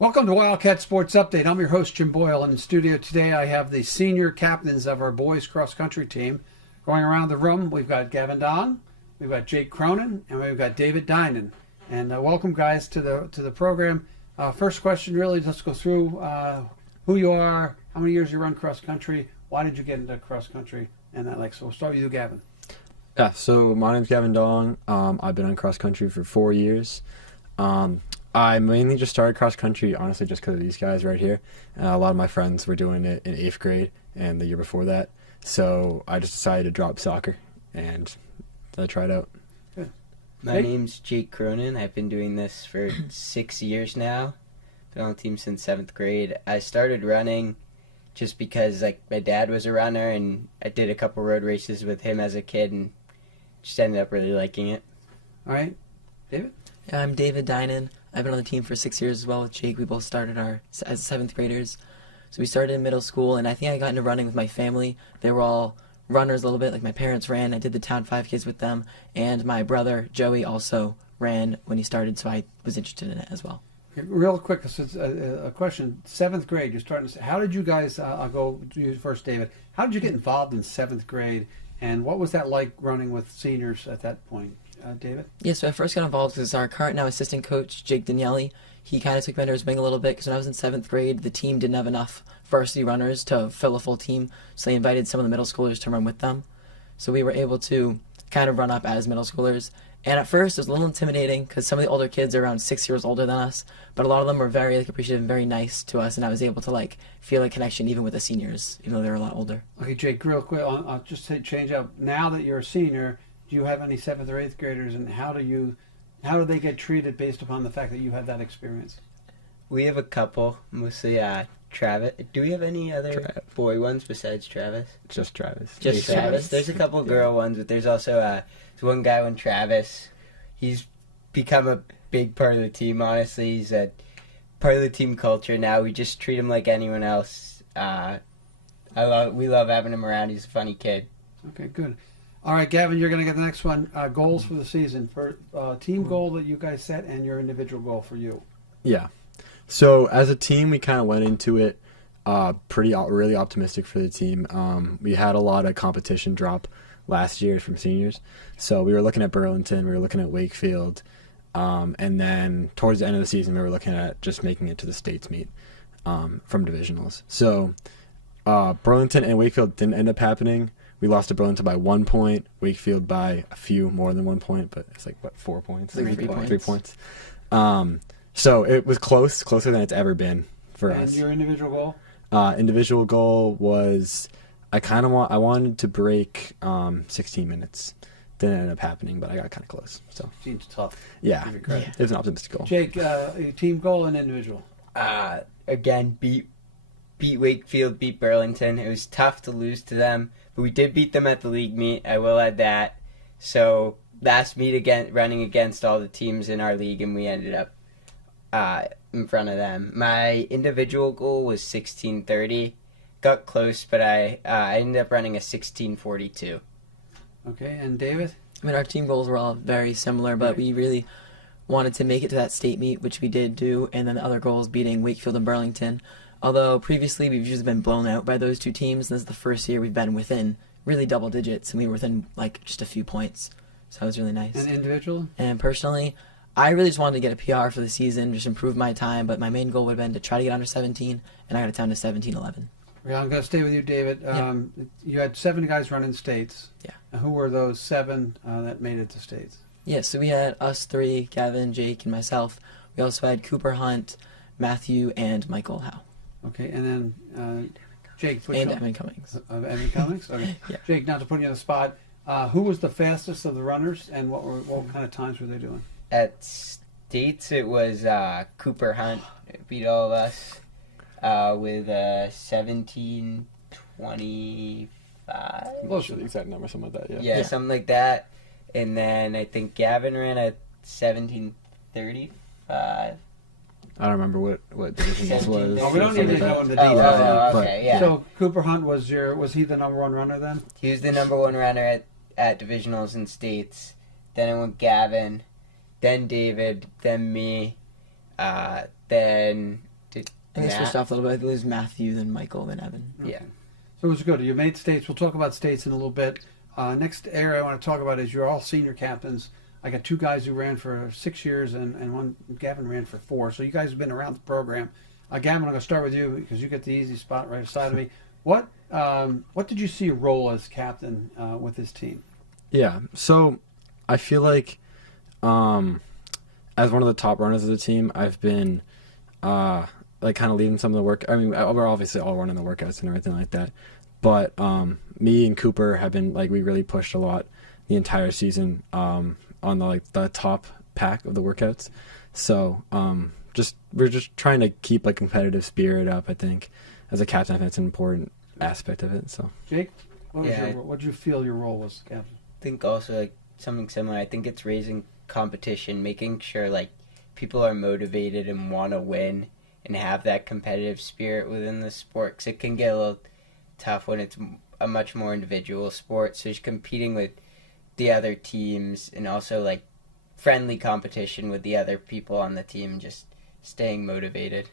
Welcome to Wildcat Sports Update. I'm your host, Jim Boyle. In the studio today, I have the senior captains of our boys cross country team. Going around the room, we've got Gavin Dong, we've got Jake Cronin, and we've got David Dynan. And welcome, guys, to the program. First question, really, let's go through who you are, how many years you run cross country, why did you get into cross country, and that. So we'll start with you, Gavin. Yeah, so my name's Gavin Dong. I've been on cross country for 4 years. I mainly just started cross country, honestly, just because of these guys right here. A lot of my friends were doing it in 8th grade and the year before that. So I just decided to drop soccer and I tried out. Good. My name's Jake Cronin. I've been doing this for 6 years now. Been on the team since 7th grade. I started running just because my dad was a runner and I did a couple road races with him as a kid and just ended up really liking it. All right. David? Yeah, I'm David Dynan. I've been on the team for 6 years as well with Jake. We both started as 7th graders. So we started in middle school, and I think I got into running with my family. They were all runners a little bit, like my parents ran. I did the Town 5Ks with them, and my brother, Joey, also ran when he started, so I was interested in it as well. Okay, real quick, this is a question. 7th grade, you're starting to say, how did you guys, I'll go to you first, David. How did you get involved in 7th grade, and what was that like running with seniors at that point? David? Yeah, so I first got involved because our current now assistant coach, Jake Daniele, he kind of took me under his wing a little bit because when I was in 7th grade, the team didn't have enough varsity runners to fill a full team, so they invited some of the middle schoolers to run with them. So we were able to kind of run up as middle schoolers. And at first, it was a little intimidating because some of the older kids are around 6 years older than us, but a lot of them were very appreciative and very nice to us, and I was able to feel a connection even with the seniors, even though they were a lot older. Okay, Jake, real quick, I'll just change up. Now that you're a senior, do you have any 7th or 8th graders, and how do they get treated based upon the fact that you had that experience? We have a couple, mostly Travis. Do we have any other boy ones besides Travis? Just Travis. Just Travis. There's a couple girl ones, but there's also one guy when Travis. He's become a big part of the team, honestly. He's a part of the team culture now. We just treat him like anyone else. We love having him around. He's a funny kid. Okay, good. All right, Gavin, you're going to get the next one. Goals for the season. For team goal that you guys set and your individual goal for you. Yeah. So as a team, we kind of went into it really optimistic for the team. We had a lot of competition drop last year from seniors. So we were looking at Burlington, we were looking at Wakefield, and then towards the end of the season, we were looking at just making it to the states meet from divisionals. So Burlington and Wakefield didn't end up happening. We lost to Burlington by 1 point, Wakefield by a few more than 1 point, but it's 4 points? 3 points. So it was closer than it's ever been for us. And your individual goal? Individual goal was I wanted to break 16 minutes. Didn't end up happening, but I got kind of close. So Seems tough. yeah, it was an optimistic goal. Jake, your team goal and individual? Again, beat Wakefield, beat Burlington. It was tough to lose to them, but we did beat them at the league meet. I will add that. So last meet again, running against all the teams in our league, and we ended up in front of them. My individual goal was 16:30. Got close, but I ended up running a 16:42. Okay, and David? I mean, our team goals were all very similar, but we really wanted to make it to that state meet, which we did do, and then the other goals beating Wakefield and Burlington. Although previously we've usually been blown out by those two teams, and this is the first year we've been within really double digits, and we were within just a few points. So it was really nice. And individual? And personally, I really just wanted to get a PR for the season, just improve my time, but my main goal would have been to try to get under 17, and I got it down to 17:11. Yeah, I'm going to stay with you, David. You had 7 guys running states. Yeah. Who were those 7 that made it to states? Yeah, so we had us 3, Gavin, Jake, and myself. We also had Cooper Hunt, Matthew, and Michael Howe. Okay, and then Jake. And Evan Cummings. Evan Cummings? Okay. Yeah. Jake, not to put you on the spot, who was the fastest of the runners, and what kind of times were they doing? At states, it was Cooper Hunt beat all of us with 17:25. Close to the exact number, something like that. Yeah, something like that. And then I think Gavin ran at 17:35. I don't remember what division this was. Oh, we don't need to go into details. Okay, yeah. So Cooper Hunt was he the number 1 runner then? He was the number 1 runner at divisionals and states. Then it went Gavin, then David, then me, then I think they switched off a little bit. I think it was Matthew, then Michael, then Evan. Yeah. So it was good. You made states. We'll talk about states in a little bit. Next area I want to talk about is you're all senior captains. I got 2 guys who ran for 6 years, and one, Gavin, ran for 4. So you guys have been around the program. Gavin, I'm going to start with you because you get the easy spot right beside of me. What did you see your role as captain with this team? Yeah, so I feel like as one of the top runners of the team, I've been like kind of leading some of the work. I mean, we're obviously all running the workouts and everything like that, but me and Cooper have been like, we really pushed a lot the entire season on the top pack of the workouts. So we're just trying to keep a competitive spirit up. I think as a captain, I think it's an important aspect of it. So Jake, what did you feel your role was, captain? I think also like something similar. I think it's raising competition, making sure like people are motivated and want to win and have that competitive spirit within the sport, because it can get a little tough when it's a much more individual sport. So just competing with the other teams and also like friendly competition with the other people on the team, just staying motivated.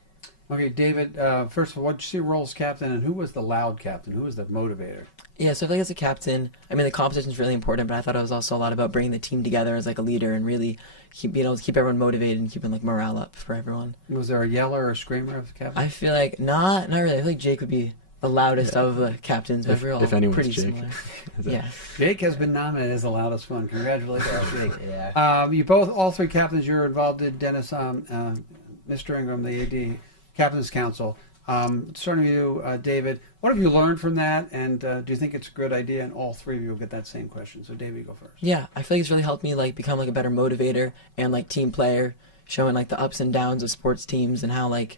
Okay, David, first of all, what did you see your role as captain, and who was the loud captain? Who was the motivator? Yeah, so I feel like as a captain, I mean, the competition is really important, but I thought it was also a lot about bringing the team together as like a leader and really being able to keep everyone motivated and keeping like morale up for everyone. Was there a yeller or a screamer of the captain? I feel like not really. I feel like Jake would be the loudest of the captains, but we're all pretty Jake. similar. Yeah. Jake has been nominated as the loudest one. Congratulations, Jake. Yeah. You both, all 3 captains, you're involved in Dennis, Mr. Ingram, the AD, Captain's Council. Starting with you, David, what have you learned from that, and do you think it's a good idea? And all 3 of you will get that same question. So, David, you go first. Yeah, I feel like it's really helped me like become like a better motivator and like team player, showing like the ups and downs of sports teams and how like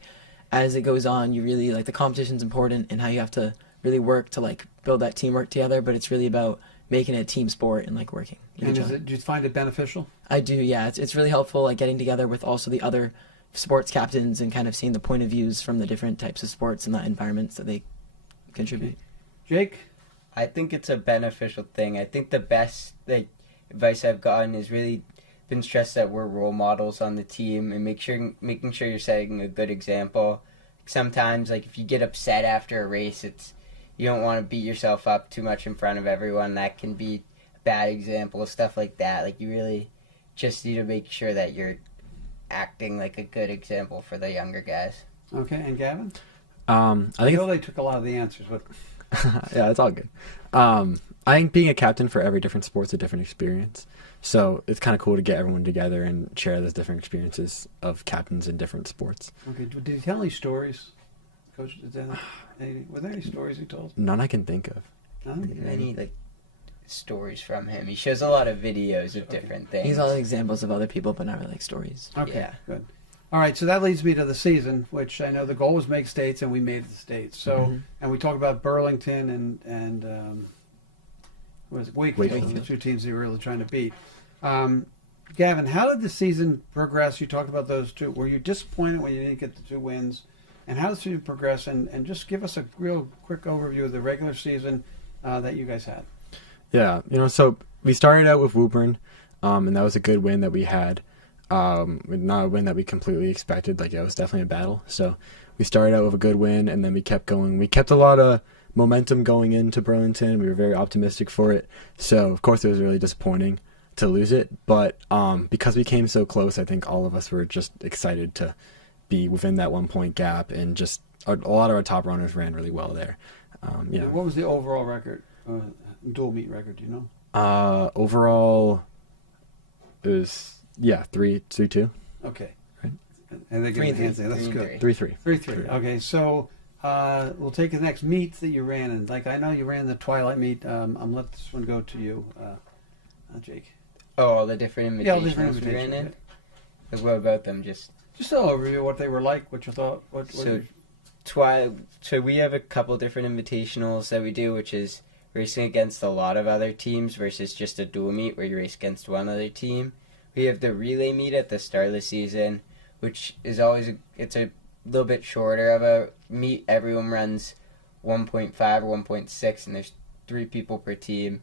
as it goes on, you really like the competition's important and how you have to really work to like build that teamwork together. But it's really about making it a team sport and like working. And do you find it beneficial? I do, yeah. It's really helpful like getting together with also the other sports captains and kind of seeing the point of views from the different types of sports and the environments that they contribute. Jake? I think it's a beneficial thing. I think the best like advice I've gotten is really been stressed that we're role models on the team and making sure you're setting a good example. Sometimes like if you get upset after a race, you don't want to beat yourself up too much in front of everyone. That can be a bad example, stuff like that. Like you really just need to make sure that you're acting like a good example for the younger guys. Okay, and Gavin? I know they took a lot of the answers, but yeah, it's all good. I think being a captain for every different sport's a different experience. So it's kind of cool to get everyone together and share those different experiences of captains in different sports. Okay, did he tell any stories? Coach, were there any stories he told? None I can think of. None? Any like stories from him? He shows a lot of videos of different things. He's all examples of other people, but not really like stories. Okay, Yeah. good. All right, so that leads me to the season, which I know the goal was make states, and we made the states. So, and we talked about Burlington and what was it, Wakefield, the 2 teams they were really trying to beat. Gavin, how did the season progress? You talked about those 2. Were you disappointed when you didn't get the 2 wins? And how did the season progress? And just give us a real quick overview of the regular season that you guys had. Yeah, so we started out with Woburn, and that was a good win that we had. Not a win that we completely expected. Like, it was definitely a battle. So we started out with a good win, and then we kept going. We kept a lot of momentum going into Burlington. We were very optimistic for it. So, of course, it was really disappointing to lose it. But because we came so close, I think all of us were just excited to be within that 1-point gap. And just a lot of our top runners ran really well there. What was the overall record, dual meet record, do you know? Overall, it was... Yeah, 3-2. Okay. Right. And they get hands there. That's good. 3-3. 3-3. Okay, so we'll take the next meet that you ran. And like I know you ran the Twilight meet. I'm let this one go to you, Jake. Oh, all the different invitations, Yeah, all the different we ran in. invitations. Like, what about them? Just an overview of what they were like, what you thought. So we have a couple different invitationals that we do, which is racing against a lot of other teams versus just a dual meet where you race against one other team. We have the relay meet at the start of the season, which is always it's a little bit shorter of a meet. Everyone runs 1.5 or 1.6, and there's 3 people per team.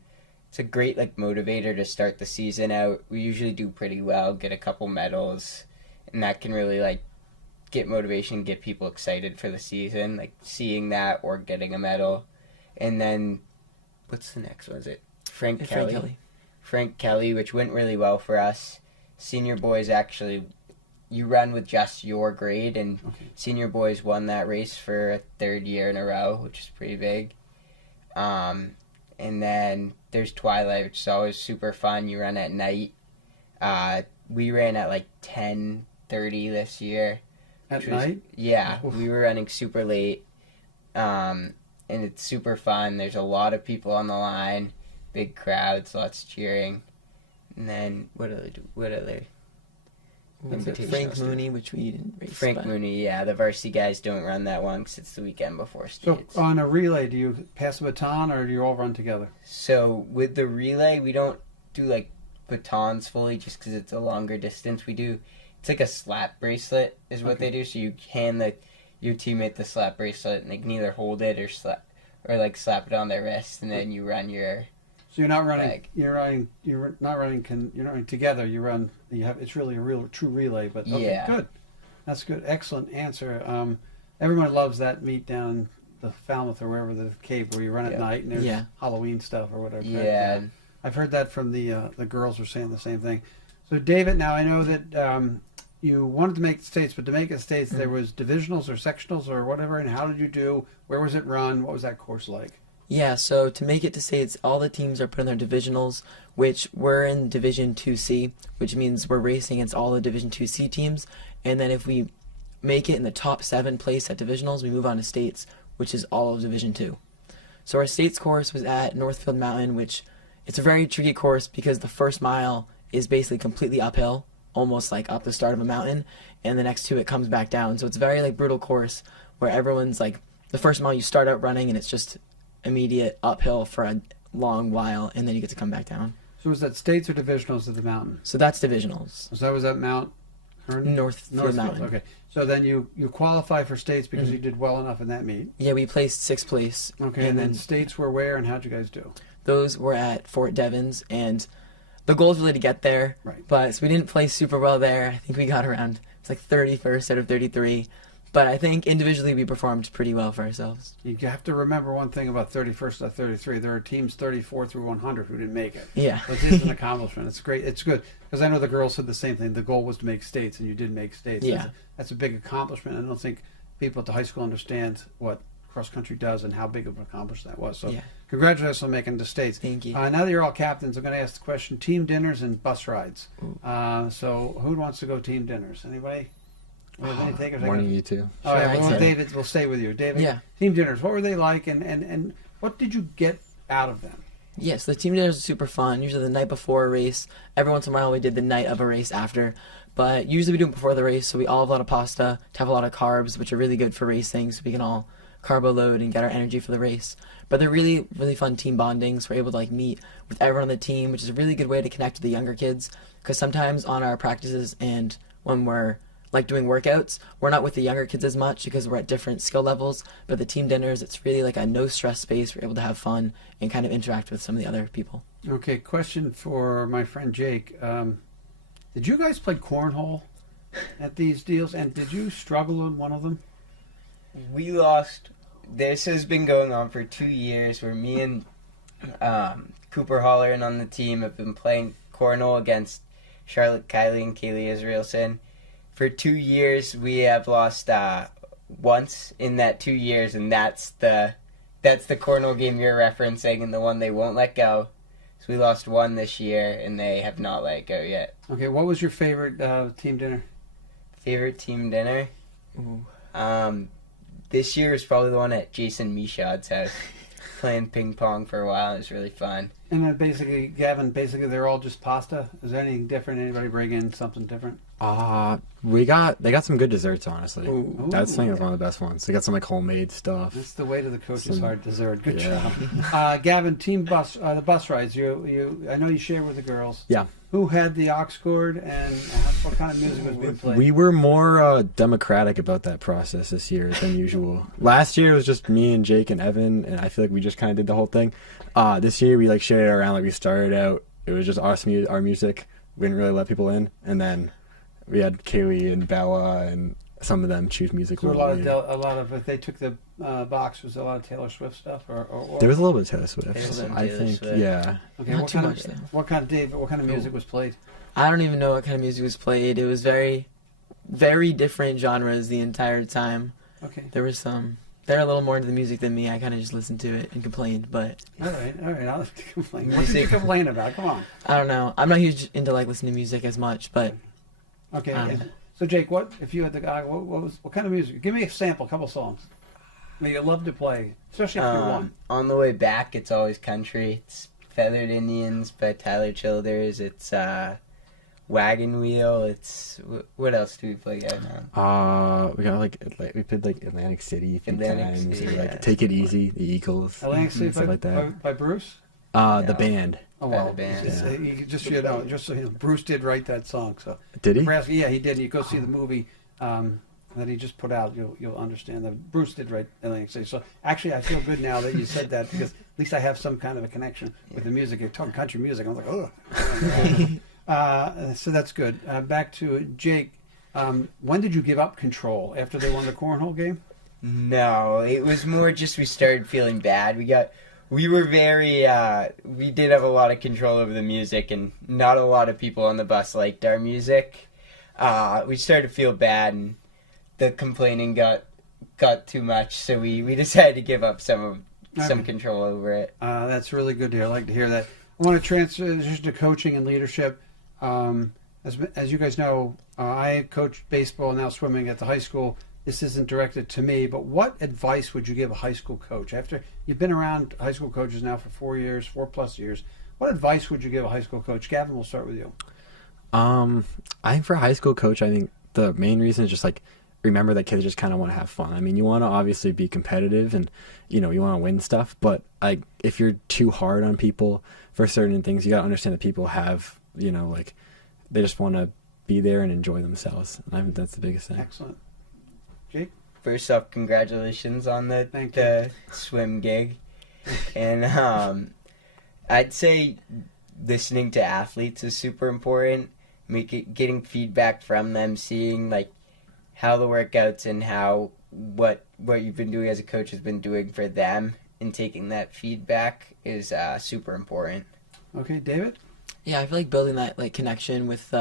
It's a great like motivator to start the season out. We usually do pretty well, get a couple medals, and that can really like get motivation, get people excited for the season, like seeing that or getting a medal. And then, what's the next one? Is it Frank Kelly? Frank Kelly, which went really well for us. Senior boys actually, you run with just your grade, and senior boys won that race for a third year in a row, which is pretty big. And then there's Twilight, which is always super fun. You run at night. We ran at like 10:30 this year. At night? Yeah, Oof. we were running super late. And it's super fun. There's a lot of people on the line, big crowds, lots of cheering. And then what other? Frank Mooney, which we didn't race. Frank Mooney, yeah. The varsity guys don't run that one because it's the weekend before So states. on a relay, do you pass a baton or do you all run together? So with the relay, we don't do like batons fully just because it's a longer distance. It's like a slap bracelet is what they do. So you hand your teammate the slap bracelet, and they can either hold it or slap it on their wrist, and then you run your. So you're not running. Like- You're not running. You're not running together. You run. It's really a true relay. But okay, Yeah. good. That's good. Excellent answer. Everyone loves that meet down the Falmouth or wherever the cave where you run at Yeah. night and there's Yeah. Halloween stuff or whatever. Yeah. I've heard that from the girls were saying the same thing. So David, now I know that you wanted to make the states, but to make the states there was divisionals or sectionals or whatever. And how did you do? Where was it run? What was that course like? Yeah, so to make it to states, all the teams are put in their divisionals, which we're in Division 2C, which means we're racing against all the Division 2C teams. And then if we make it in the top 7 place at divisionals, we move on to states, which is all of Division 2. So our states course was at Northfield Mountain, which it's a very tricky course because the first mile is basically completely uphill, almost like up the start of a mountain, and the next 2 it comes back down. So it's a very like brutal course where everyone's like, the first mile you start out running and it's just immediate uphill for a long while, and then you get to come back down. So was that states or divisionals of the mountain? So that's divisionals. So that was at Mount Herndon? Northfield Mountain. Okay. So then you qualify for states because you did well enough in that meet. Yeah, we placed 6th place. Okay, and then states were where and how'd you guys do? Those were at Fort Devens, and the goal is really to get there. Right. But so we didn't play super well there. I think we got around, it's like 31st out of 33. But I think individually we performed pretty well for ourselves. You have to remember one thing about 31st to 33. There are teams 34 through 100 who didn't make it. Yeah. But it is an accomplishment. It's great. It's good. Because I know the girls said the same thing. The goal was to make states, and you did make states. Yeah. That's a big accomplishment. I don't think people at the high school understand what cross country does and how big of an accomplishment that was. So Yeah. congratulations on making the states. Thank you. Now that you're all captains, I'm going to ask the question, team dinners and bus rides. So who wants to go team dinners? Anybody? We have any takers? Morning, you too. All right, Sure, well, I can. David, we'll stay with you. David, Yeah. team dinners, what were they like, and what did you get out of them? Yes, the team dinners are super fun. Usually the night before a race. Every once in a while we did the night of a race after. But usually we do it before the race, so we all have a lot of pasta, to have a lot of carbs, which are really good for racing, so we can all carbo load and get our energy for the race. But they're really, really fun team bondings. We're able to like meet with everyone on the team, which is a really good way to connect with the younger kids. Because sometimes on our practices and when we're like doing workouts, we're not with the younger kids as much because we're at different skill levels. But the team dinners, it's really like a no stress space. We're able to have fun and kind of interact with some of the other people. Okay, question for my friend Jake. Did you guys play cornhole at these deals, and did you struggle in one of them? We lost. This has been going on for 2 years where me and Cooper Holleran on the team have been playing cornhole against Charlotte Kiley and Kaylee Israelson. For 2 years, we have lost once in that 2 years, and that's the cornhole game you're referencing and the one they won't let go. So we lost one this year, and they have not let it go yet. Okay, what was your favorite team dinner? Favorite team dinner? Ooh. This year is probably the one at Jason Michaud's house. Playing ping pong for a while. It was really fun. And then basically, Gavin, they're all just pasta? Is there anything different? Anybody bring in something different? They got some good desserts, honestly. Ooh. That's I think is one of the best ones. They got some like homemade stuff. That's the way to the coach's heart, dessert. Good Yeah. job. Gavin, team bus, the bus rides. I know you share with the girls. Yeah. Who had the aux cord and what kind of music was being played? We were more democratic about that process this year than usual. Last year it was just me and Jake and Evan, and I feel like we just kind of did the whole thing. This year we like shared it around. Like we started out, it was just our music. We didn't really let people in, and then we had Kaylee and Bella and some of them choose music So a a little lot later. of if they took the box, was there a lot of Taylor Swift stuff or There was a little bit of Taylor Swift. There's some I Taylor think, Swift. yeah. okay? Not What too kind much, though. of what kind of music was played? I don't even know what kind of music was played. It was very, very different genres the entire time. Okay. There were a little more into the music than me. I kind of just listened to it and complained, but All right. I'll have to complain. What did you complain about? Come on. I don't know. I'm not huge into like listening to music as much, but Okay. I don't know. So Jake, what if you had the guy? What kind of music? Give me a sample, a couple songs that you love to play, especially if you're one. On the way back, it's always country. It's Feathered Indians by Tyler Childers. It's Wagon Wheel. It's what else do we play right now? We got we played like Atlantic City a few Atlantic times. City, Or, like yeah. Take It Easy, the Eagles. Atlantic City stuff like that. by Bruce. The band. Oh By well, the band. just, just so you know, Bruce did write that song. So Did he? Nebraska, yeah, he did. You go see the movie that he just put out. You'll understand that Bruce did write Atlantic City. So actually, I feel good now that you said that because at least I have some kind of a connection with the music. You're talking country music. I was like, oh. So that's good. Back to Jake. When did you give up control after they won the cornhole game? No, it was more just we started feeling bad. We were very, we did have a lot of control over the music, and not a lot of people on the bus liked our music. We started to feel bad, and the complaining got too much, so we decided to give up some control over it. That's really good to hear. I like to hear that. I want to transition to coaching and leadership. As you guys know, I coach baseball now swimming at the high school. This isn't directed to me, but what advice would you give a high school coach? After you've been around high school coaches now for 4 plus years, what advice would you give a high school coach? Gavin, we'll start with you. I think for a high school coach, I think the main reason is just like remember that kids just kind of want to have fun. I mean, you want to obviously be competitive and you want to win stuff, but like if you're too hard on people for certain things, you got to understand that people have like they just want to be there and enjoy themselves. And I think that's the biggest thing. Excellent. Jake? First off, congratulations on the swim gig. And I'd say listening to athletes is super important. Getting feedback from them, seeing like how the workouts and how what you've been doing as a coach has been doing for them, and taking that feedback is super important. Okay, David? yeah, I feel like building that like connection with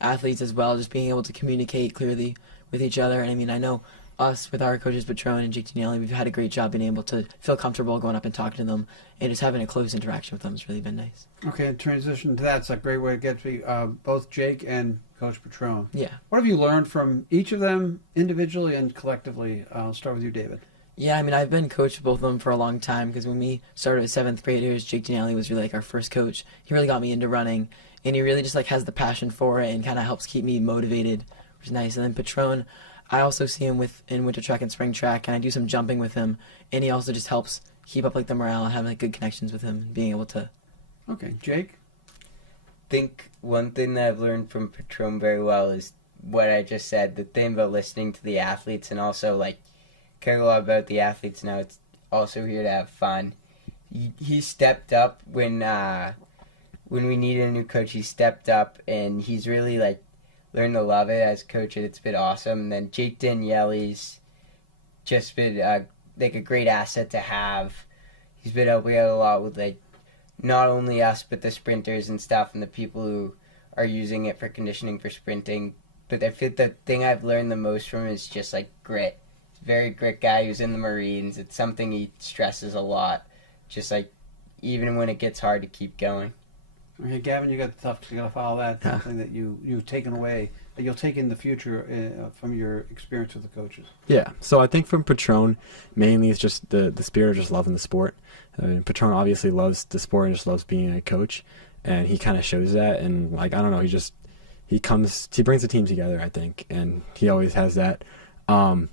athletes as well, just being able to communicate clearly with each other. And I mean, I know us with our coaches, Patron and Jake Daniele, we've had a great job being able to feel comfortable going up and talking to them, and just having a close interaction with them has really been nice. Okay, and transition to that's a great way to get to both Jake and Coach Patron. Yeah. What have you learned from each of them individually and collectively? I'll start with you, David. Yeah, I mean, I've been coach of both of them for a long time, because when we started as 7th graders, Jake Daniele was really like our first coach. He really got me into running, and he really just like has the passion for it and kind of helps keep me motivated, which is nice. And then Patron, I also see him in winter track and spring track, and I do some jumping with him, and he also just helps keep up like the morale and having like good connections with him, being able to. Okay, Jake? I think one thing that I've learned from Patron very well is what I just said, the thing about listening to the athletes, and also like caring a lot about the athletes. Now it's also here to have fun. He stepped up when we needed a new coach. He stepped up, and he's really like learned to love it as a coach, and it's been awesome. And then Jake Daniele's just been like a great asset to have. He's been helping out a lot with like not only us but the sprinters and stuff, and the people who are using it for conditioning for sprinting. But I feel the thing I've learned the most from him is just like grit. He's a very grit guy who's in the Marines. It's something he stresses a lot. Just like even when it gets hard to keep going. Okay, Gavin, you got the tough. You got to follow that. Yeah. Something that you've taken away that you'll take in the future from your experience with the coaches. Yeah, so I think from Patron, mainly it's just the spirit of just loving the sport. I mean, Patron obviously loves the sport and just loves being a coach, and he kind of shows that. And like I don't know, he brings the team together, I think, and he always has that.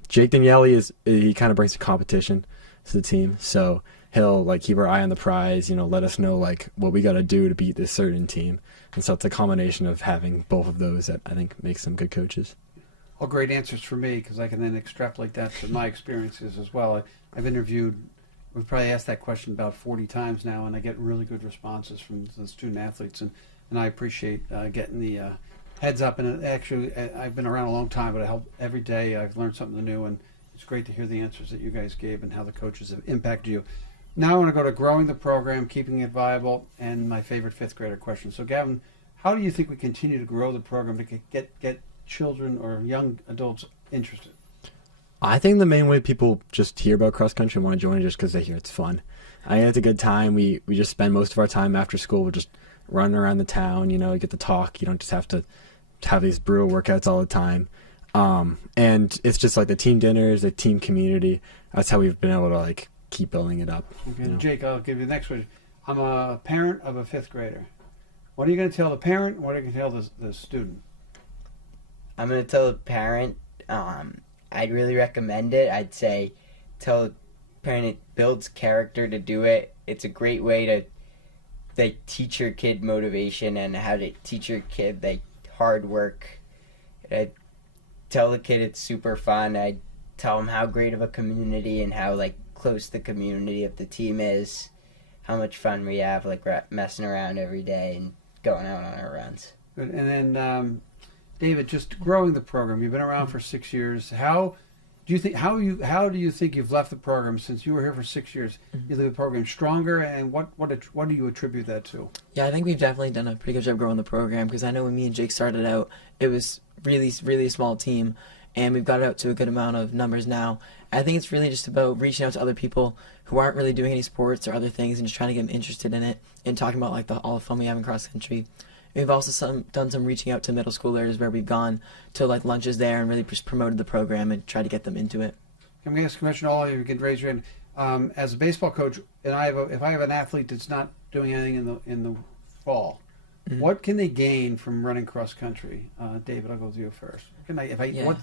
Jake Daniele he kind of brings the competition to the team, so he'll like keep our eye on the prize, let us know like what we got to do to beat this certain team. And so it's a combination of having both of those that I think makes them good coaches. All great answers for me because I can then extrapolate that to my experiences as well. I've interviewed, we've probably asked that question about 40 times now, and I get really good responses from the student athletes, and I appreciate getting the heads up, and actually, I've been around a long time, but I help every day. I've learned something new, and it's great to hear the answers that you guys gave and how the coaches have impacted you. Now I want to go to growing the program, keeping it viable, and my favorite fifth grader question. So, Gavin, how do you think we continue to grow the program to get children or young adults interested? I think the main way people just hear about cross country and want to join is just because they hear it's fun. I think it's a good time. We just spend most of our time after school. We're just running around the town, you get to talk. You don't just have to have these brutal workouts all the time. And it's just like the team dinners, the team community. That's how we've been able to like keep building it up. Okay, Jake, I'll give you the next question. I'm a parent of a fifth grader. What are you going to tell the parent? What are you going to tell the student? I'm going to tell the parent, I'd really recommend it. I'd say tell the parent it builds character to do it. It's a great way to teach your kid motivation and how to teach your kid hard work. I'd tell the kid it's super fun. I'd tell them how great of a community and how close the community of the team is, how much fun we have messing around every day and going out on our runs. Good. And then David, just growing the program. You've been around for 6 years. How do you think you've left the program since you were here for 6 years? You leave the program stronger, and what do you attribute that to? Yeah, I think we've definitely done a pretty good job growing the program, because I know when me and Jake started out, it was really a small team, and we've got it out to a good amount of numbers now. I think it's really just about reaching out to other people who aren't really doing any sports or other things and just trying to get them interested in it and talking about all the fun we have in cross country. We've also done some reaching out to middle schoolers where we've gone to lunches there and really just promoted the program and tried to get them into it. Can we ask a question to all of you? You can raise your hand. As a baseball coach, and if I have an athlete that's not doing anything in the fall, what can they gain from running cross country? David, I'll go with you first.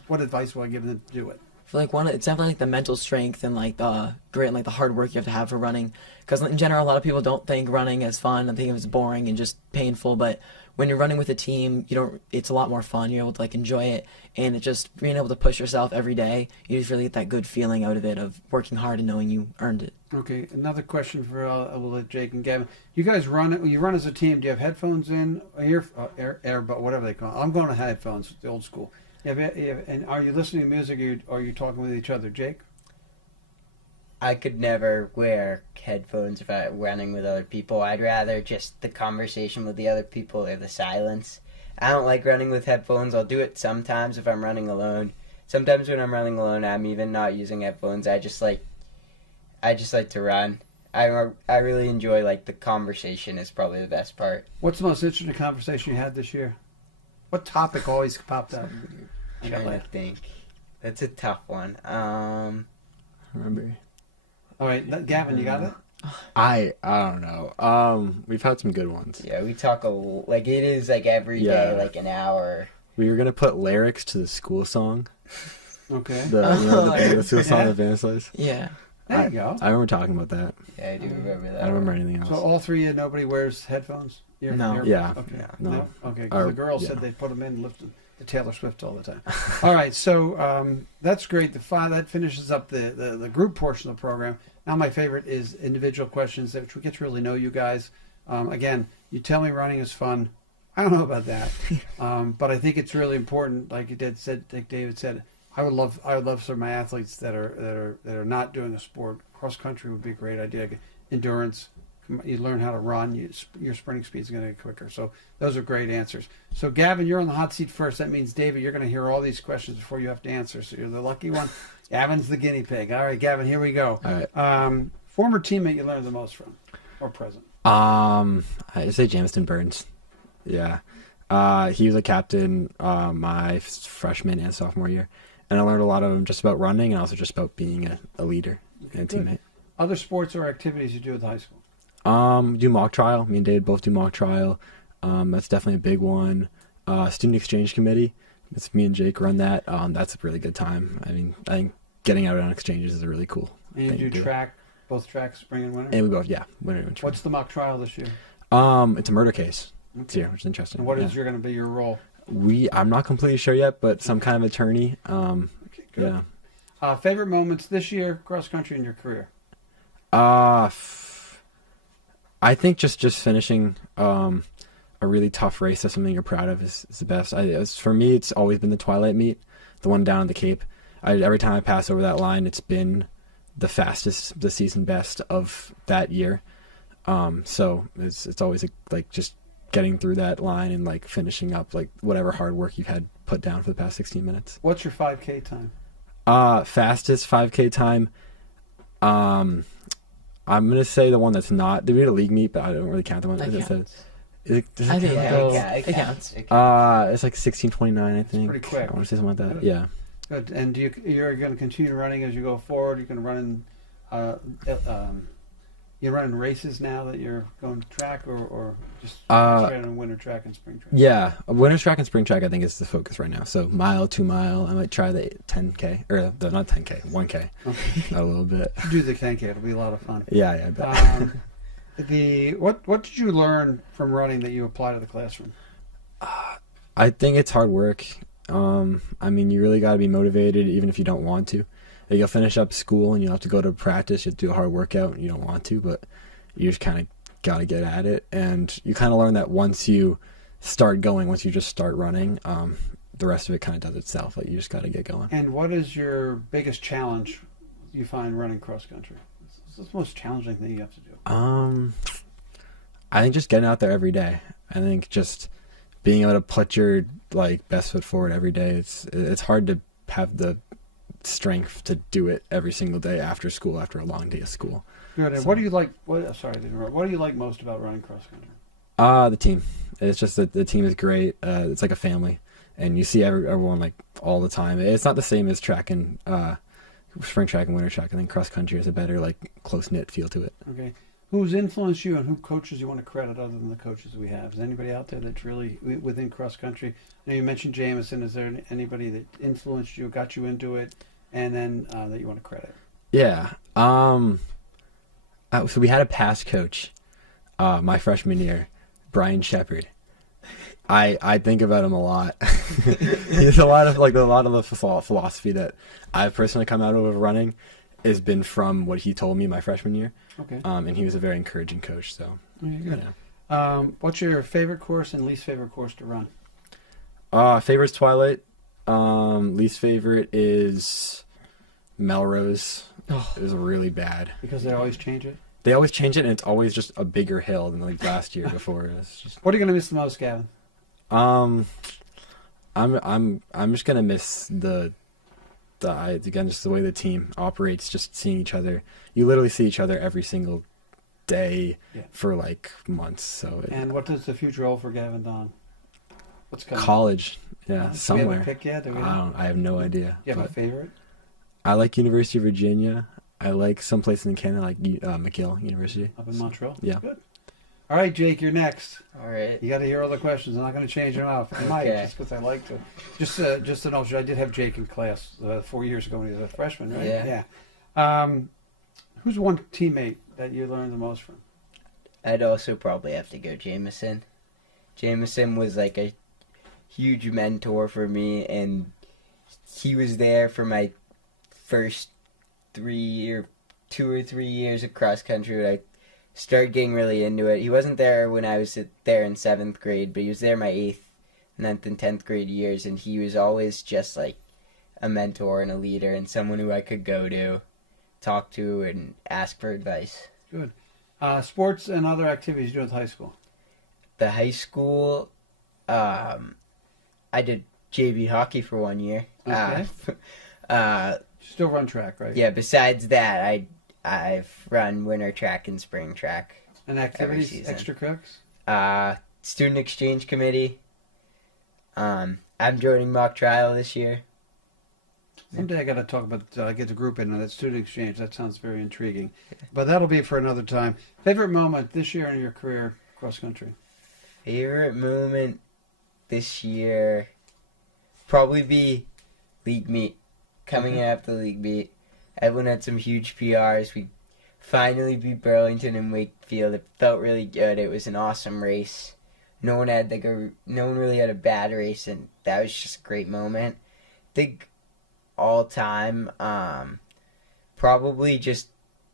What advice will I give them to do it? I feel it's definitely the mental strength and the grit and the hard work you have to have for running. Because in general, a lot of people don't think running is fun and think it's boring and just painful. But when you're running with a team, it's a lot more fun. You're able to enjoy it, and it's just being able to push yourself every day. You just really get that good feeling out of it of working hard and knowing you earned it. Okay, another question for we'll let Jake and Gavin. You guys you run as a team. Do you have headphones in, but whatever they call it? I'm going to headphones, the old school. And are you listening to music, or are you talking with each other, Jake? I could never wear headphones if I'm running with other people. I'd rather just the conversation with the other people or the silence. I don't like running with headphones. I'll do it sometimes if I'm running alone. Sometimes when I'm running alone, I'm even not using headphones. I just like to run. I really enjoy the conversation is probably the best part. What's the most interesting conversation you had this year? What topic always popped up? I'm trying to think. That's a tough one. Remember. All right, Gavin, you got it? I don't know. We've had some good ones. Yeah, we talk it is every day, an hour. We were gonna put lyrics to the school song. Okay. The school song that Vanessa plays. Yeah. There you go. I remember talking about that. Yeah, I do remember that. I don't remember anything else. So all three of you, nobody wears headphones? No. Yeah. Okay. No. Okay. The girls said they put them in and listened to Taylor Swift all the time. All right. So that's great. That finishes up the group portion of the program. Now my favorite is individual questions, which we get to really know you guys. Again, you tell me running is fun. I don't know about that, but I think it's really important. Like David said, I would love some of my athletes that are not doing a sport. Cross country would be a great idea. Endurance, you learn how to run. Your sprinting speed is going to get quicker. So those are great answers. So Gavin, you're on the hot seat first. That means David, you're going to hear all these questions before you have to answer. So you're the lucky one. Gavin's the guinea pig. All right, Gavin, here we go. All right. Former teammate you learned the most from, or present? I'd say Jamison Burns. Yeah. He was a captain my freshman and sophomore year. And I learned a lot of them just about running and also just about being a leader and a teammate. Other sports or activities you do at the high school? Do mock trial. Me and Dave both do mock trial. That's definitely a big one. Student exchange committee. It's me and Jake run that. That's a really good time. I mean, I think getting out on exchanges is a really cool thing. And you do track, both tracks, spring and winter? And we both, winter and winter. What's the mock trial this year? It's a murder case. Okay. Which is interesting. And what is going to be your role? I'm not completely sure yet, but some kind of attorney. Okay, good. Yeah. Favorite moments this year, cross country, in your career? I think just finishing our a really tough race, that's something you're proud of, is the best. For me, it's always been the Twilight meet, the one down at the Cape. Every time I pass over that line, it's been the fastest, the season best of that year. So it's always like just getting through that line and like finishing up like whatever hard work you've had put down for the past 16 minutes. What's your 5K time? Fastest 5K time. I'm gonna say the one that's not. Did we had a league meet, but I don't really count the one. That Does counts. it I think count? it counts. It's like 16:29, I think. pretty quick. I want to say something like that. Yeah. Good. And you're going to continue running as you go forward? You're going to run you're running races now that you're going to track, or just straight on winter track and spring track? Yeah, winter track and spring track I think is the focus right now. So mile, 2 mile. I might try the 10K or not 10K, 1K. Okay. A little bit. Do the 10K. It'll be a lot of fun. Yeah, I bet. What did you learn from running that you apply to the classroom? I think it's hard work. I mean, you really got to be motivated even if you don't want to. Like, you'll finish up school and you'll have to go to practice. You have to do a hard workout and you don't want to, but you just kind of got to get at it. And you kind of learn that once you start going, once you just start running, the rest of it kind of does itself. Like, you just got to get going. And what is your biggest challenge you find running cross country? What's the most challenging thing you have to do? I think just getting out there every day. I think just being able to put your like best foot forward every day. It's hard to have the strength to do it every single day after school, after a long day of school. Good. And what do you like? Sorry, what do you like most about running cross country? The team. It's just that the team is great. It's like a family, and you see everyone like all the time. It's not the same as track and spring track and winter track. I think cross country has a better like close knit feel to it. Okay. Who's influenced you and who coaches you want to credit other than the coaches we have? Is anybody out there that's really within cross country? I know you mentioned Jameson. Is there anybody that influenced you, got you into it, and then that you want to credit? Yeah. So we had a past coach my freshman year, Brian Shepard. I think about him a lot. He's a lot of the philosophy that I've personally come out of running has been from what he told me my freshman year. Okay. And he was a very encouraging coach. So. Okay, good. Yeah. What's your favorite course and least favorite course to run? Favorite's Twilight. Least favorite is Melrose. Oh. It was really bad. Because they always change it? They always change it, and it's always just a bigger hill than like last year before. It's just. What are you going to miss the most, Gavin? I'm just gonna miss again just the way the team operates. Just seeing each other. You literally see each other every single day for like months. So. And what does the future hold for Gavin Dong? What's coming? College. Yeah, Do somewhere. we have a pick yet? I have no idea. You have a favorite? I like University of Virginia. I like some place in Canada, like McGill University. Up in Montreal? Yeah. Good. All right, Jake, you're next. All right. You got to hear all the questions. I'm not going to change them up. I might, just because I like to. Just to know, I did have Jake in class 4 years ago when he was a freshman, right? Yeah. Who's one teammate that you learned the most from? I'd also probably have to go Jameson. Jameson was like a huge mentor for me, and he was there for my first 2 or 3 years of cross country when I started getting really into it. He wasn't there when I was there in 7th grade, but he was there my 8th, 9th, and 10th grade years, and he was always just like a mentor and a leader and someone who I could go to, talk to, and ask for advice. Good. Sports and other activities you do at high school? The high school, I did JV hockey for 1 year. Okay. Still run track, right? Yeah, besides that, I've run winter track and spring track. And activities, extra cooks? Student exchange committee. I'm joining mock trial this year. Someday I got to talk about, get the group in on that student exchange. That sounds very intriguing. But that'll be for another time. Favorite moment this year in your career, cross country? Favorite moment this year, probably be league meet. Coming up the league meet. Everyone had some huge PRs. We finally beat Burlington and Wakefield. It felt really good. It was an awesome race. No one really had a bad race, and that was just a great moment. I think all time, probably just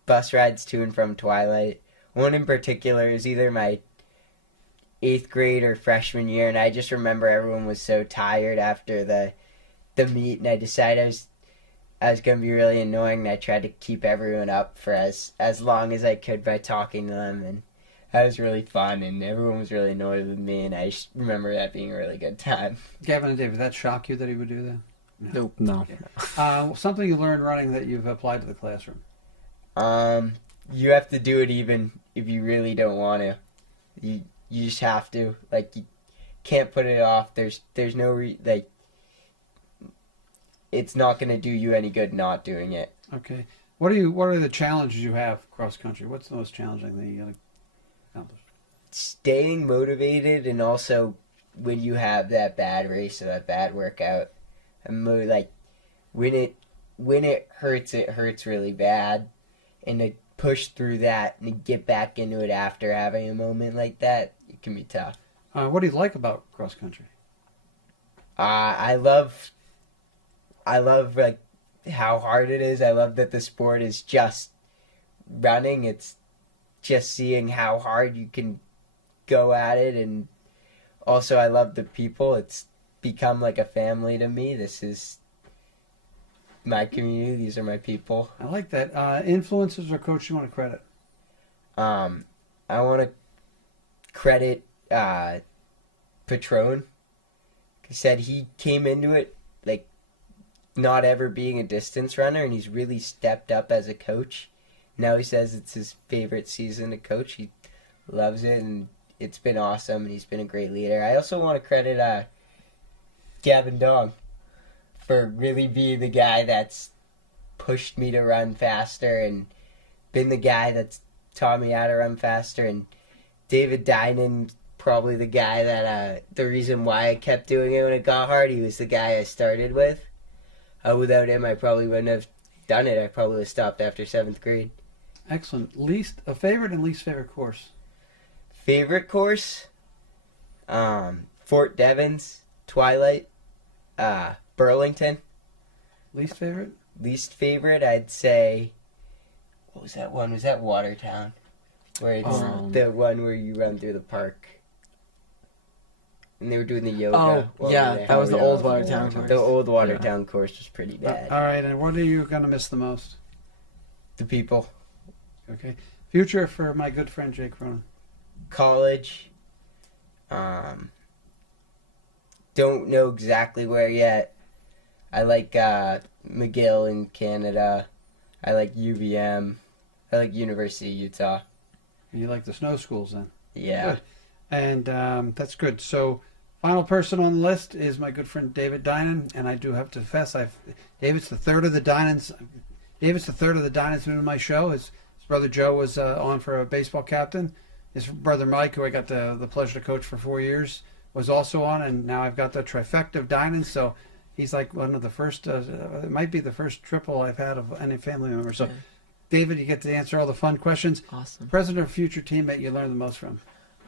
bus rides to and from Twilight. One in particular is either my 8th grade or freshman year, and I just remember everyone was so tired after the meet, and I decided I was going to be really annoying, and I tried to keep everyone up for as long as I could by talking to them, and that was really fun, and everyone was really annoyed with me, and I just remember that being a really good time. Gavin and David, did that shock you that he would do that? Nope. No. Okay. Something you learned running that you've applied to the classroom? You have to do it even if you really don't want to. You just have to. Like, you can't put it off. There's no it's not going to do you any good not doing it. Okay. What are the challenges you have cross country? What's the most challenging thing you got to accomplish? Staying motivated, and also when you have that bad race or that bad workout, and like when it hurts really bad, and to push through that and get back into it after having a moment like that, it can be tough. What do you like about cross country? I love like how hard it is. I love that the sport is just running. It's just seeing how hard you can go at it, and also I love the people. It's become like a family to me. This is my community. These are my people. I like that. Influences or coach you want to credit? I want to credit Patron. He said he came into it like not ever being a distance runner, and he's really stepped up as a coach. Now he says it's his favorite season to coach. He loves it, and it's been awesome, and he's been a great leader. I also want to credit Gavin Dong for really being the guy that's pushed me to run faster and been the guy that's taught me how to run faster. And David Dynan, probably the guy that the reason why I kept doing it when it got hard. He was the guy I started with. Without him, I probably wouldn't have done it. I probably would have stopped after 7th grade. Excellent. A favorite and least favorite course? Favorite course? Fort Devens, Twilight, Burlington. Least favorite? Least favorite, I'd say, what was that one? Was that Watertown? Where it's the one where you run through the park. And they were doing the yoga. Oh, yeah, that was the old Watertown course. The old Watertown course was pretty bad. All right, and what are you going to miss the most? The people. Okay. Future for my good friend Jake Cronin. College. Don't know exactly where yet. I like McGill in Canada. I like UVM. I like University of Utah. You like the snow schools then? Yeah. Good. And that's good. So, final person on the list is my good friend David Dynan, and I do have to confess, David's the third of the Dynans. David's the third of the Dynans in my show. His brother Joe was on for a baseball captain. His brother Mike, who I got the pleasure to coach for 4 years, was also on, and now I've got the trifecta of Dynans. So he's like one of the first. It might be the first triple I've had of any family member. So, David, you get to answer all the fun questions. Awesome. Present or future teammate you learned the most from?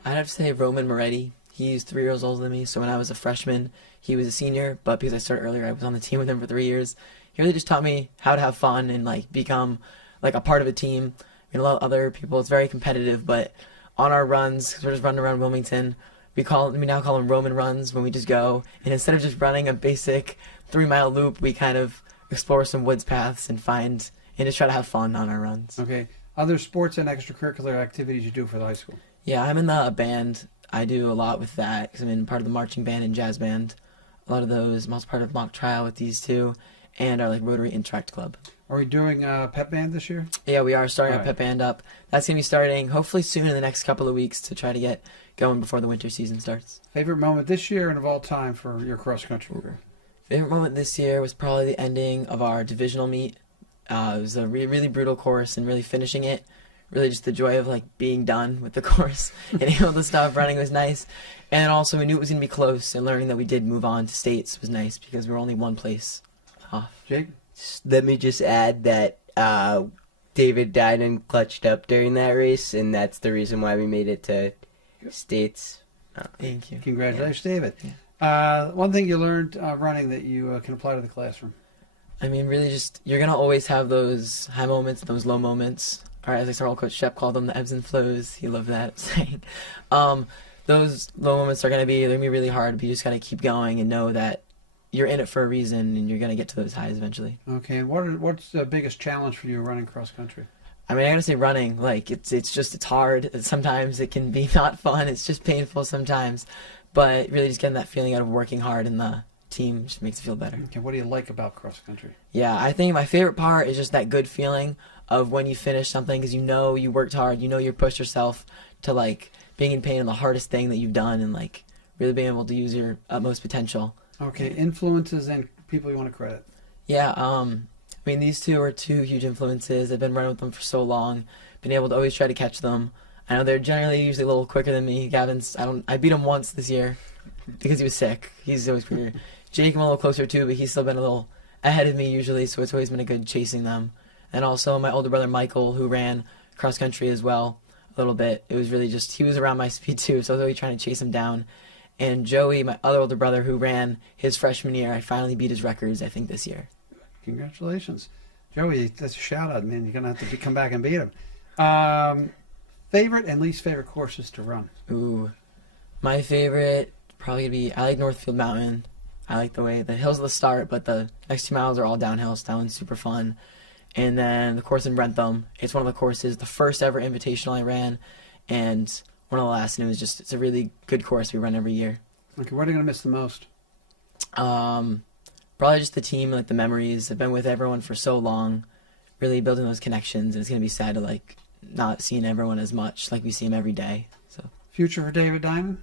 I'd have to say Roman Moretti. He's 3 years older than me, so when I was a freshman, he was a senior, but because I started earlier, I was on the team with him for 3 years. He really just taught me how to have fun and like become like a part of a team. I mean, a lot of other people, it's very competitive, but on our runs, 'cause we're just running around Wilmington, we now call them Roman runs when we just go, and instead of just running a basic 3-mile loop, we kind of explore some woods paths and just try to have fun on our runs. Okay. Other sports and extracurricular activities you do for the high school? Yeah, I'm in the band. I do a lot with that because I'm in part of the marching band and jazz band. A lot of those. I'm also part of mock trial with these two, and our Rotary Interact Club. Are we doing a pep band this year? Yeah, we are starting All a pep band up. That's gonna be starting hopefully soon in the next couple of weeks to try to get going before the winter season starts. Favorite moment this year and of all time for your cross country career? Favorite moment this year was probably the ending of our divisional meet. It was a really brutal course, and really finishing it. Really just the joy of being done with the course and able to stop running was nice. And also we knew it was going to be close, and learning that we did move on to states was nice because we were only one place off. Jake? Let me just add that David Dynan clutched up during that race, and that's the reason why we made it to states. Thank you. Congratulations, David. One thing you learned running that you can apply to the classroom? I mean, really just, you're going to always have those high moments, those low moments. Or as our old coach Shep called them, the ebbs and flows. He loved that saying. those low moments are going to be really hard, but you just got to keep going and know that you're in it for a reason and you're going to get to those highs eventually. Okay, and what's the biggest challenge for you running cross country? I mean, I gotta say running, like, it's hard. Sometimes it can be not fun. It's just painful sometimes. But really just getting that feeling out of working hard in the team just makes it feel better. Okay, what do you like about cross country? Yeah, I think my favorite part is just that good feeling of when you finish something because you know you worked hard, you know you pushed yourself to, like, being in pain on the hardest thing that you've done and, like, really being able to use your utmost potential. Okay, influences and people you want to credit. Yeah, I mean, these two are two huge influences. I've been running with them for so long, been able to always try to catch them. I know they're generally usually a little quicker than me. I beat him once this year because he was sick. He's always quicker. Jake, I'm a little closer too, but he's still been a little ahead of me usually, so it's always been a good chasing them. And also my older brother Michael, who ran cross country as well a little bit. It was really just, he was around my speed too, so I was always trying to chase him down. And Joey, my other older brother, who ran his freshman year, I finally beat his records, I think, this year. Congratulations. Joey, that's a shout out, man. You're going to have to come back and beat him. Favorite and least favorite courses to run? Ooh. My favorite probably gonna be, I like Northfield Mountain. I like the way the hills at the start, but the next 2 miles are all downhill, so that one's super fun. And then the course in Brentham. It's one of the courses, the first ever invitational I ran, and one of the last, and it's a really good course we run every year. Okay, what are you going to miss the most? Probably just the team, like the memories. I've been with everyone for so long, really building those connections, and it's going to be sad to, like, not seeing everyone as much, like we see them every day. So Future for David Dynan?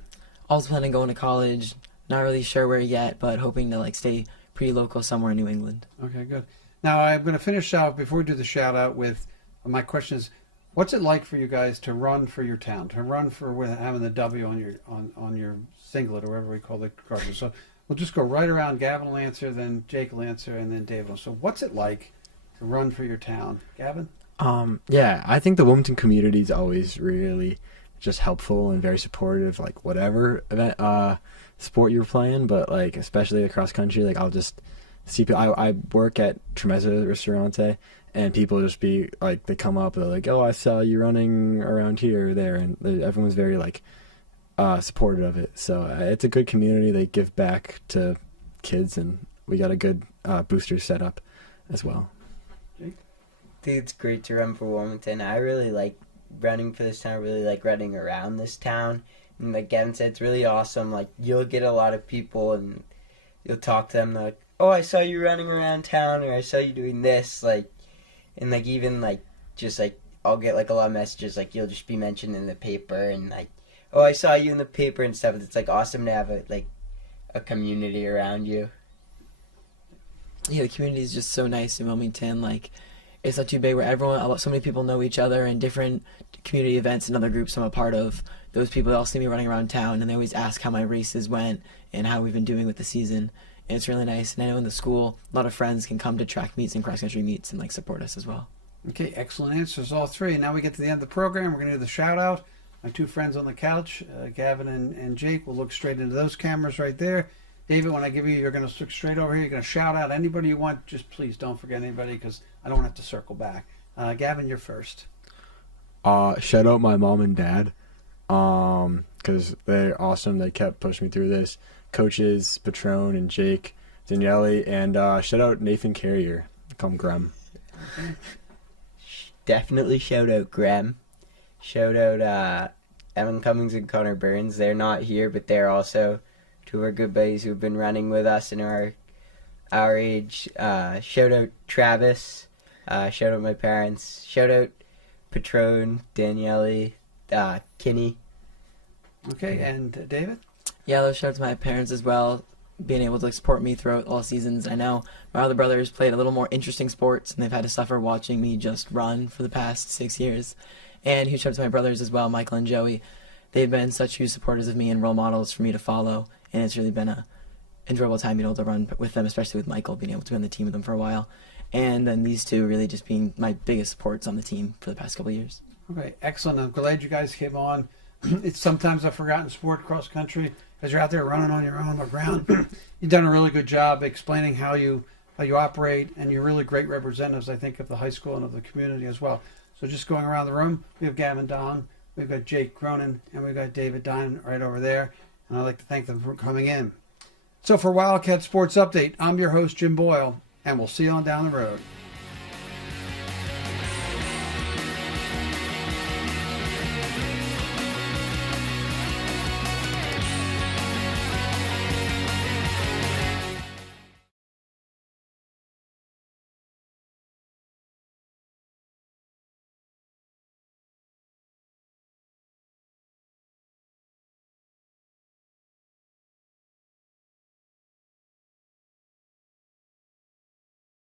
also planning on going to college. Not really sure where yet, but hoping to, like, stay pretty local somewhere in New England. Okay, good. Now, I'm going to finish out, before we do the shout out, with my question is, what's it like for you guys to run for your town, to run for with having the W on your singlet, or whatever we call the cross? So we'll just go right around. Gavin will answer, then Jake will answer, and then David will. So what's it like to run for your town? Gavin? Yeah, I think the Wilmington community is always really just helpful and very supportive, like whatever event, sport you're playing, but like especially the cross country, like I'll just see, I work at Tremezzo Ristorante, and people just be like, they come up, they're like, oh, I saw you running around here or there, and everyone's very like supportive of it. So it's a good community. They give back to kids, and we got a good booster set up as well. I think it's great to run for Wilmington. I really like running for this town. I really like running around this town. And like Gavin said, it's really awesome. Like, you'll get a lot of people and you'll talk to them. They're like, oh, I saw you running around town, or I saw you doing this. Like, and like even like just like I'll get like a lot of messages. Like, you'll just be mentioned in the paper and like, oh, I saw you in the paper and stuff. It's like awesome to have a community around you. Yeah, the community is just so nice in Wilmington. Like, it's not too big where so many people know each other, and different community events and other groups I'm a part of. Those people all see me running around town, and they always ask how my races went and how we've been doing with the season. And it's really nice. And I know in the school, a lot of friends can come to track meets and cross country meets and like support us as well. Okay, excellent answers, all three. Now we get to the end of the program. We're going to do the shout out. My two friends on the couch, Gavin and Jake, will look straight into those cameras right there. David, when I give you, you're going to look straight over here. You're going to shout out anybody you want. Just please don't forget anybody, because I don't want to have to circle back. Gavin, you're first. Shout out my mom and dad, because they're awesome. They kept pushing me through this. Coaches, Patron and Jake, Daniele, and shout out Nathan Carrier. Call him Graham. Okay. Definitely shout out Graham. Shout out Evan Cummings and Connor Burns. They're not here, but they're also two of our good buddies who've been running with us in our age. Shout out Travis. Shout out my parents. Shout out Patron, Daniele, Kinney. Okay, and David? Yeah, those shout out to my parents as well, being able to support me throughout all seasons. I know my other brothers played a little more interesting sports, and they've had to suffer watching me just run for the past 6 years. And huge shout out to my brothers as well, Michael and Joey. They've been such huge supporters of me and role models for me to follow, and it's really been a enjoyable time being able to run with them, especially with Michael, being able to be on the team with them for a while. And then these two really just being my biggest supports on the team for the past couple of years. Okay, excellent. I'm glad you guys came on. It's sometimes a forgotten sport, cross country, because you're out there running on your own on the ground. You've done a really good job explaining how you operate, and you're really great representatives, I think, of the high school and of the community as well. So just going around the room, we have Gavin Dong, We've got Jake Cronin, and we've got David Dynan right over there. And I'd like to thank them for coming in. So for Wildcat Sports Update, I'm your host, Jim Boyle, and we'll see you on down the road.